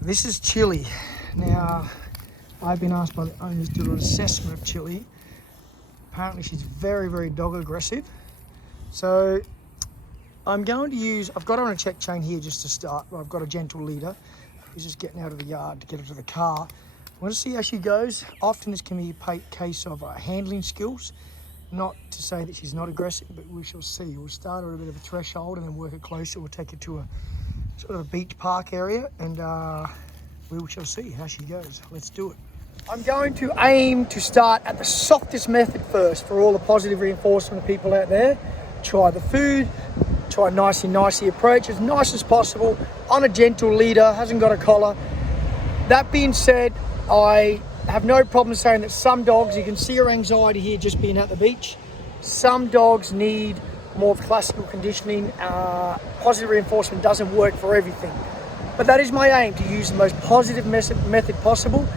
This is Chili. Now, I've been asked by the owners to do an assessment of Chili. Apparently she's very, very dog aggressive. So I'm going to use, I've got her on a check chain here just to start. I've got a gentle leader. She's just getting out of the yard to get her to the car. I want to see how she goes. Often this can be a case of handling skills. Not to say that she's not aggressive, but we shall see. We'll start her at a bit of a threshold and then work her closer. We'll take her to a sort of a beach park area and we shall see how she goes. Let's do it. I'm going to aim to start at the softest method first for all the positive reinforcement people out there. Try the food, try nicey approach as nice as possible on a gentle leader, hasn't got a collar. That being said, I have no problem saying that some dogs, you can see her anxiety here just being at the beach. Some dogs need more of classical conditioning. Positive reinforcement doesn't work for everything. But that is my aim, to use the most positive method possible.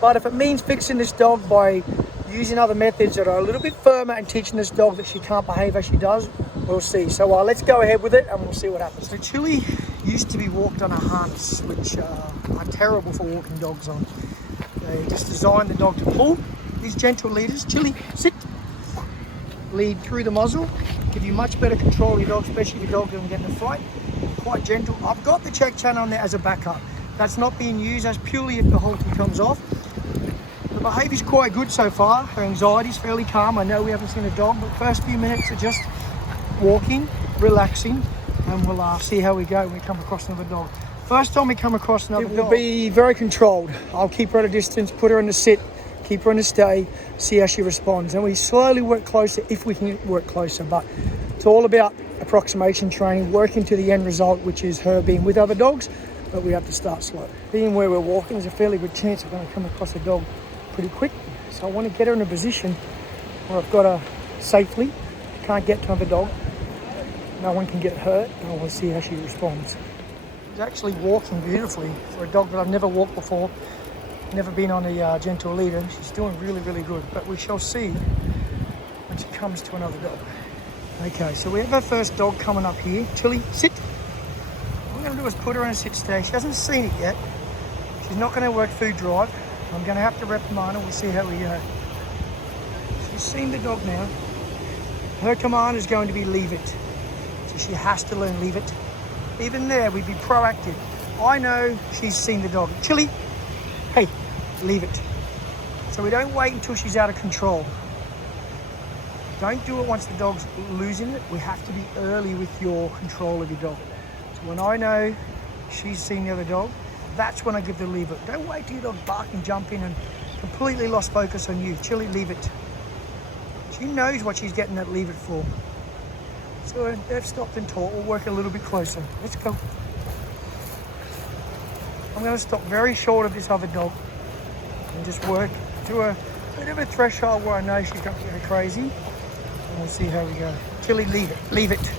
But if it means fixing this dog by using other methods that are a little bit firmer and teaching this dog that she can't behave as she does, we'll see. So let's go ahead with it and we'll see what happens. So Chili used to be walked on a harness, which are terrible for walking dogs on. They just designed the dog to pull. These gentle leaders, Chili, sit, lead through the muzzle, give you much better control of your dog, especially if your dog doesn't get in a fight. Quite gentle. I've got the check chain on there as a backup. That's not being used, as purely if the halter comes off. The behaviour's quite good so far. Her anxiety's fairly calm. I know we haven't seen a dog, but first few minutes are just walking, relaxing, and we'll see how we go when we come across another dog. First time we come across another dog, it will be very controlled. I'll keep her at a distance, put her in the sit, keep her in the stay, see how she responds. And we slowly work closer if we can work closer. But it's all about approximation training, working to the end result, which is her being with other dogs, but we have to start slow. Being where we're walking, there's a fairly good chance we're going to come across a dog pretty quick. So I want to get her in a position where I've got her safely, can't get to another dog, no one can get hurt, and I want to see how she responds. She's actually walking beautifully for a dog that I've never walked before, never been on a gentle leader. She's doing really, really good, but we shall see when she comes to another dog. Okay, so we have our first dog coming up here. Chili, sit. What we're going to do is put her in a sit stay. She hasn't seen it yet. She's not going to work food drive. I'm going to have to reprimand her. We'll see how we go. She's seen the dog now. Her command is going to be leave it. So she has to learn leave it. Even there, we'd be proactive. I know she's seen the dog. Chili, hey, leave it. So we don't wait until she's out of control. Don't do it once the dog's losing it. We have to be early with your control of your dog. So when I know she's seen the other dog, that's when I give the leave it. Don't wait till your dog's barking, jumping, and completely lost focus on you. Chili, leave it. She knows what she's getting that leave it for. So they've stopped and taught. We'll work a little bit closer. Let's go. I'm going to stop very short of this other dog and just work to a bit of a threshold where I know she's going to go crazy. And we'll see how we go. Chili, leave it. Leave it.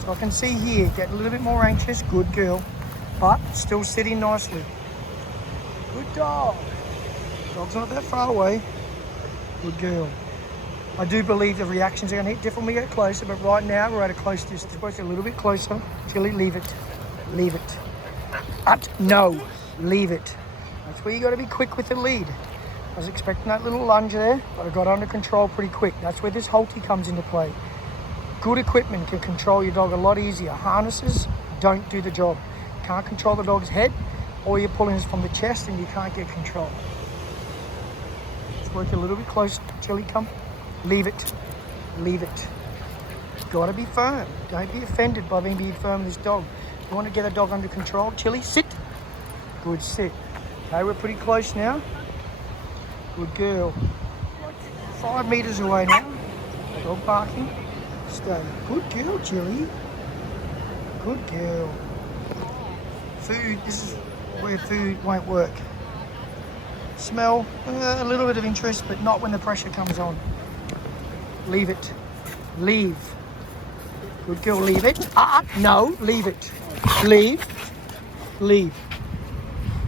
So I can see here, getting a little bit more anxious. Good girl. But still sitting nicely. Good dog. Dog's not that far away. Good girl. I do believe the reactions are going to hit different when we get closer, but right now we're at a close distance. We're a little bit closer. Chili, leave it. Leave it. No. Leave it. That's where you got to be quick with the lead. I was expecting that little lunge there, but I got under control pretty quick. That's where this halty comes into play. Good equipment can control your dog a lot easier. Harnesses don't do the job. Can't control the dog's head, or you're pulling this from the chest and you can't get control. Let's work a little bit closer. Chili, come. Leave it. Leave it. Gotta be firm. Don't be offended by being firm with this dog. You want to get a dog under control. Chili, sit. Good, sit. Okay, we're pretty close now. Good girl. 5 meters away now. Dog barking. Stay. Good girl, Chili. Good girl. Food, this is where food won't work. Smell, a little bit of interest, but not when the pressure comes on. Leave it. Leave. Good girl, leave it. No, leave it. Leave. Leave.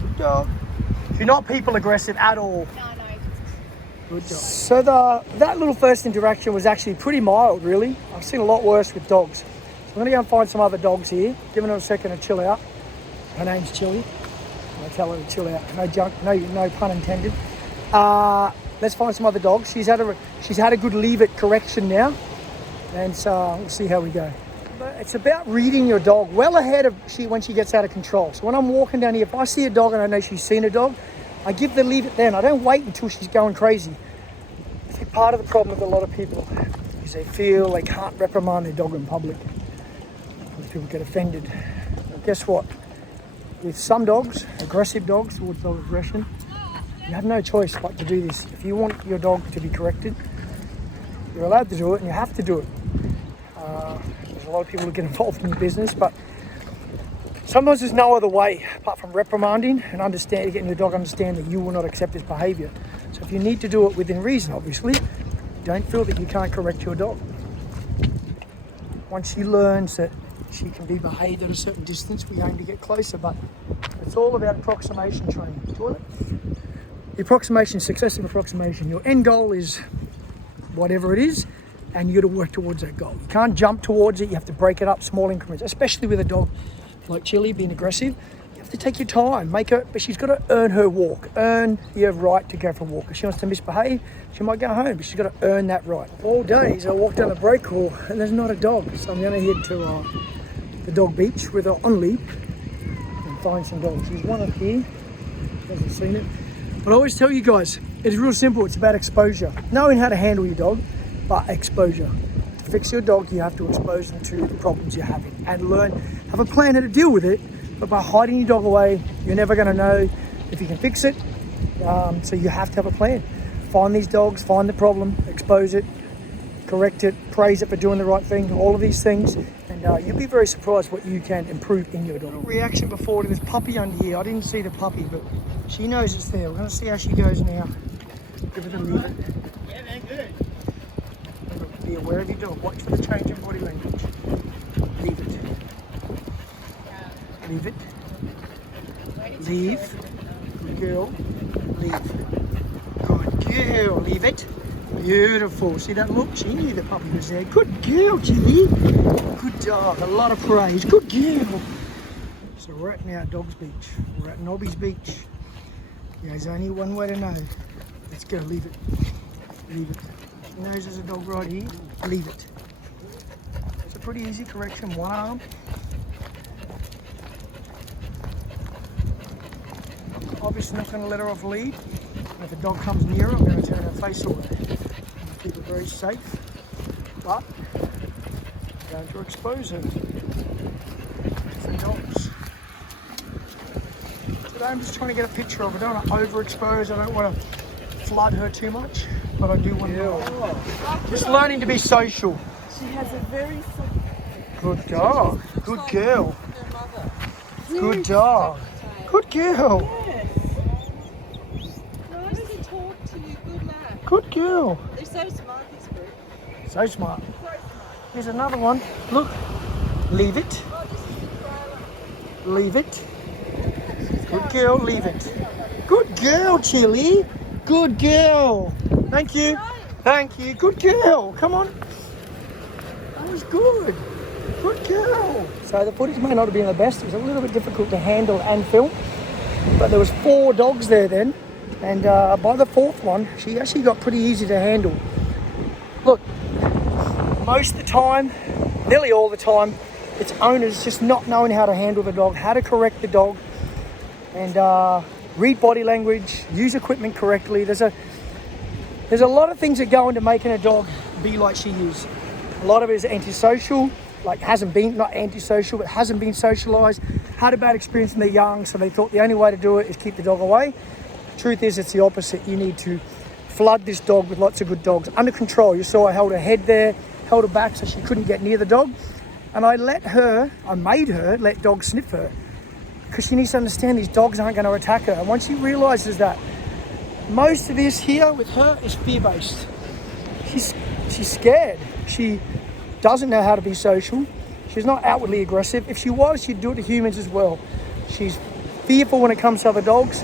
Good dog. You're not people aggressive at all. No. Good dog. So that little first interaction was actually pretty mild, really. I've seen a lot worse with dogs. So I'm going to go and find some other dogs here. Giving her a second to chill out. Her name's Chili. I tell her to chill out. No junk, no pun intended. Let's find some other dogs. She's had a good leave it correction now, and so we'll see how we go. But it's about reading your dog well ahead of when she gets out of control. So when I'm walking down here, if I see a dog and I know she's seen a dog, I give the leave it then. I don't wait until she's going crazy. I think part of the problem with a lot of people is they feel they can't reprimand their dog in public. People get offended. But guess what? With some dogs, aggressive dogs towards dog aggression, you have no choice but to do this. If you want your dog to be corrected, you're allowed to do it and you have to do it. There's a lot of people who get involved in the business, but sometimes there's no other way apart from reprimanding and getting your dog to understand that you will not accept this behaviour. So if you need to do it within reason, obviously, don't feel that you can't correct your dog. Once she learns that she can be behaved at a certain distance, we aim to get closer, but it's all about approximation training. Toilet. The approximation, successive approximation. Your end goal is whatever it is, and you got to work towards that goal. You can't jump towards it. You have to break it up, small increments, especially with a dog like Chili being aggressive. You have to take your time, but she's got to earn her walk, earn your right to go for a walk. If she wants to misbehave, she might go home, but she's got to earn that right. All days I walk down the break hall and there's not a dog, so I'm going to head to the dog beach where they're on lead and find some dogs. There's one up here, hasn't seen it. But I always tell you guys, it's real simple. It's about exposure. Knowing how to handle your dog, but exposure. To fix your dog, you have to expose them to the problems you're having and have a plan how to deal with it. But by hiding your dog away, you're never going to know if you can fix it. So you have to have a plan. Find these dogs, find the problem, expose it, correct it, praise it for doing the right thing, all of these things. And you'll be very surprised what you can improve in your dog. Reaction before to this puppy under here. I didn't see the puppy, but she knows it's there. We're going to see how she goes now. Give it a leave it. Yeah, man, good. Be aware of your dog. Watch for the change in body language. Leave it. Leave it. Leave. Good girl. Leave. Good girl. Leave it. Beautiful. See that look? She knew the puppy was there. Good girl, Jimmy. Good dog. A lot of praise. Good girl. So we're at now Dogs Beach. We're at Nobby's Beach. There's only one way to know. Let's go. Leave it. Leave it. She knows there's a dog right here. Leave it. It's a pretty easy correction. One arm. Obviously not going to let her off lead. If the dog comes near her, I'm going to turn her face away. Keep her very safe, but I'm going to expose her for dogs. Today I'm just trying to get a picture of her. I don't want to overexpose. I don't want to flood her too much, but I do want to. Just learning to be social. She has a very good dog. Good girl. Good dog. Good girl. Yes. Nice to talk to you. Good lad. Good girl. They're so smart, this group. So smart. Here's another one. Look. Leave it. Oh, this is the trailer. Leave it. Good girl. Leave it. Good girl, Chili. Good girl. Thank you. Thank you. Good girl. Come on. That was good. Good girl. So the footage may not have been the best. It was a little bit difficult to handle and film. But there was 4 dogs there then. And by the 4th one, she actually got pretty easy to handle. Look, most of the time, nearly all the time, it's owners just not knowing how to handle the dog, how to correct the dog, and read body language, use equipment correctly. There's a lot of things that go into making a dog be like she is. A lot of it is antisocial, like not antisocial, but hasn't been socialized, had a bad experience when they're young, so they thought the only way to do it is keep the dog away. Truth is, it's the opposite. You need to flood this dog with lots of good dogs under control. You saw I held her head there, held her back so she couldn't get near the dog, and I made her let dogs sniff her, because she needs to understand these dogs aren't going to attack her. And once she realizes that, most of this here with her is fear-based. She's scared. She doesn't know how to be social. She's not outwardly aggressive. If she was, she'd do it to humans as well. She's fearful when it comes to other dogs.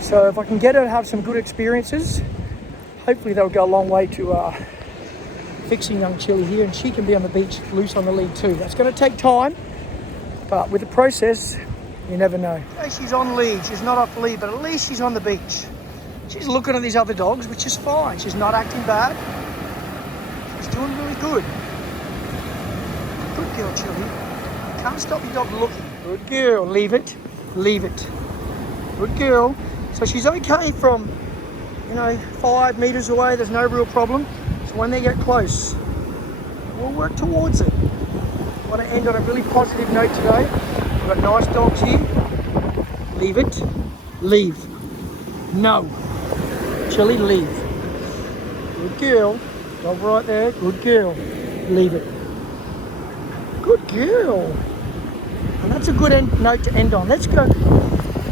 So if I can get her to have some good experiences, hopefully that'll go a long way to fixing young Chili here, and she can be on the beach loose on the lead too. That's going to take time, but with the process, You never know. Okay, she's on lead. She's not off lead, but at least she's on the beach. She's looking at these other dogs, which is fine. She's not acting bad. She's doing really good. Good girl, Chili. You can't stop your dog looking. Good girl. Leave it. Leave it. Good girl. So she's okay from, 5 meters away. There's no real problem. So when they get close, we'll work towards it. I want to end on a really positive note today. We've got nice dogs here. Leave it. Leave. No. Chili, leave. Good girl. Dog right there. Good girl. Leave it. Good girl. And that's a good note to end on. Let's go.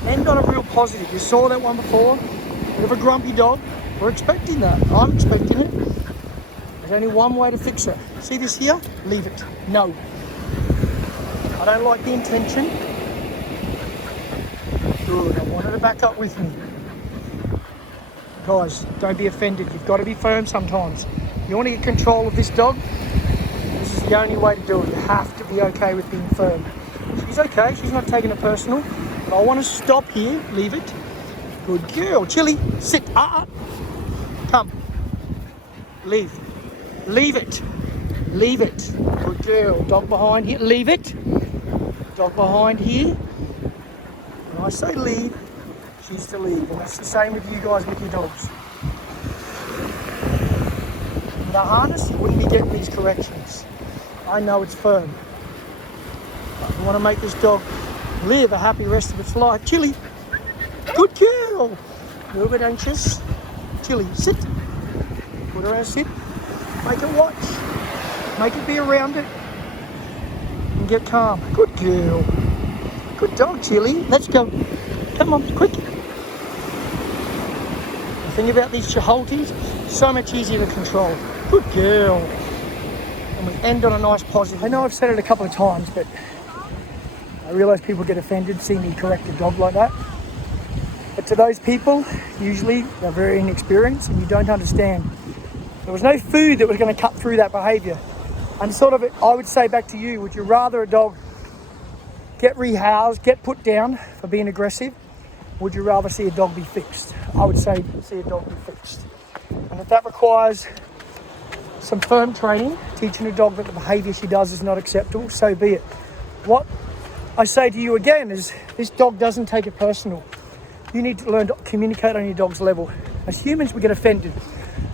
End on a real positive. You saw that one before. Bit of a grumpy dog. We're expecting that. I'm expecting it. There's only one way to fix it. See this here? Leave it. No. I don't like the intention. Good. I want her to back up with me. Guys, don't be offended. You've got to be firm sometimes. You want to get control of this dog? This is the only way to do it. You have to be okay with being firm. She's okay. She's not taking it personal. But I want to stop here. Leave it. Good girl. Chili, sit. Come. Leave. Leave it. Leave it. Good girl. Dog behind here. Leave it. Dog behind here. When I say leave, she's to leave. And that's the same with you guys with your dogs. In the harness, you wouldn't be getting these corrections. I know it's firm. But we want to make this dog live a happy rest of its life. Chili. Good girl. A little bit anxious. Chili, sit. Put her on sit. Make it watch. Make it be around it. And get calm. Good girl. Good dog, Chili. Let's go. Come on, quick. The thing about these Chihuahuas, so much easier to control. Good girl. And we end on a nice positive. I know I've said it a couple of times, but I realise people get offended seeing me correct a dog like that. But to those people, usually they're very inexperienced and you don't understand. There was no food that was going to cut through that behaviour. And sort of, I would say back to you, would you rather a dog get rehoused, get put down for being aggressive? Would you rather see a dog be fixed? I would say see a dog be fixed. And if that requires some firm training, teaching a dog that the behaviour she does is not acceptable, so be it. What I say to you again is this dog doesn't take it personal. You need to learn to communicate on your dog's level. As humans, we get offended.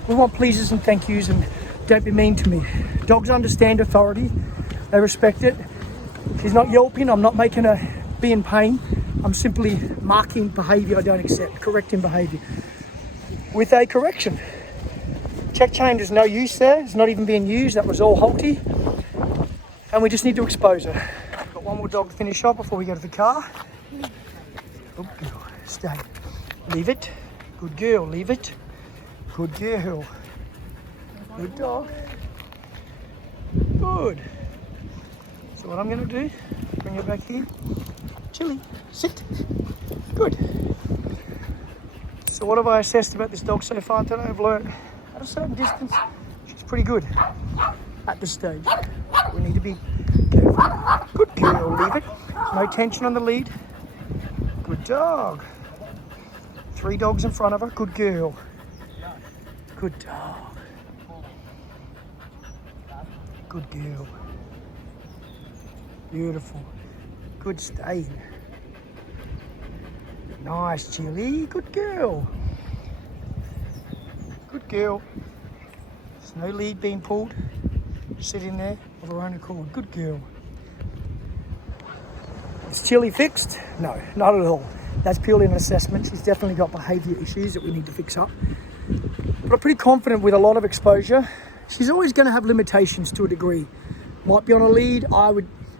We want pleases and thank yous and don't be mean to me. Dogs understand authority. They respect it. She's not yelping. I'm not making her be in pain. I'm simply marking behaviour I don't accept, correcting behaviour with a correction. Check chain, there's no use there. It's not even being used. That was all halty. And we just need to expose her. Got one more dog to finish off before we go to the car. Good girl. Stay. Leave it. Good girl. Leave it. Good girl. Good dog. Good. So what I'm going to do, bring her back here. Chili, sit. Good. So what have I assessed about this dog so far today? I've learned at a certain distance, she's pretty good at this stage. We need to be careful. Good girl, leave it. No tension on the lead. Good dog. 3 dogs in front of her. Good girl. Good dog. Good girl. Beautiful. Good stay. Nice, Chili. Good girl. Good girl. There's no lead being pulled. Sitting there of her own accord. Good girl. Is Chili fixed? No, not at all. That's purely an assessment. She's definitely got behaviour issues that we need to fix up. But I'm pretty confident with a lot of exposure. She's always going to have limitations to a degree. Might be on a lead.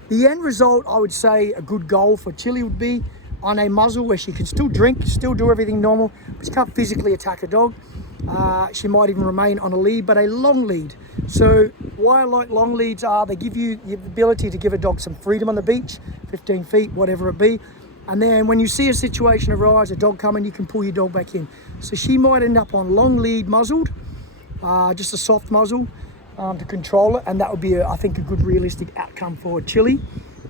The end result, I would say a good goal for Chili would be on a muzzle where she can still drink, still do everything normal, but she can't physically attack a dog. She might even remain on a lead, but a long lead. So why I like long leads are they give you the ability to give a dog some freedom on the beach, 15 feet, whatever it be. And then when you see a situation arise, a dog coming, you can pull your dog back in. So she might end up on long lead muzzled, just a soft muzzle to control it. And that would be, I think, a good realistic outcome for Chili.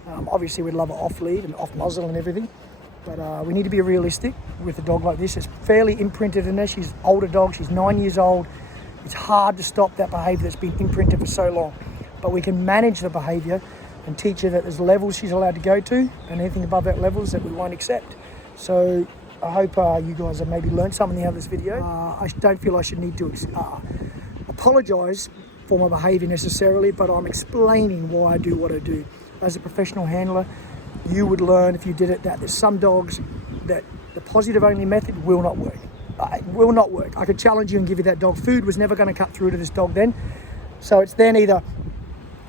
Obviously, we'd love it off lead and off muzzle and everything, but we need to be realistic with a dog like this. It's fairly imprinted in her. She's an older dog. She's 9 years old. It's hard to stop that behaviour that's been imprinted for so long, but we can manage the behaviour and teach her that there's levels she's allowed to go to, and anything above that levels that we won't accept. So I hope you guys have maybe learned something out of this video. I don't feel I should need to apologise for my behaviour necessarily, but I'm explaining why I do what I do. As a professional handler, you would learn if you did it that there's some dogs that the positive only method will not work. It will not work. I could challenge you and give you that dog. Food was never going to cut through to this dog then. So it's then either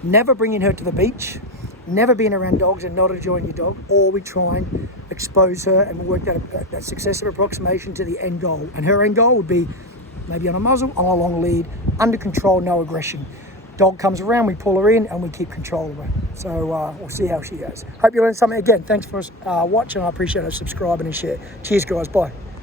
never bringing her to the beach, never being around dogs and not enjoying your dog, or we try and expose her and work that successive approximation to the end goal. And her end goal would be maybe on a muzzle, on a long lead, under control, no aggression. Dog comes around, we pull her in and we keep control of her. So we'll see how she goes. Hope you learned something. Again, thanks for watching. I appreciate it. Subscribing and share. Cheers, guys. Bye.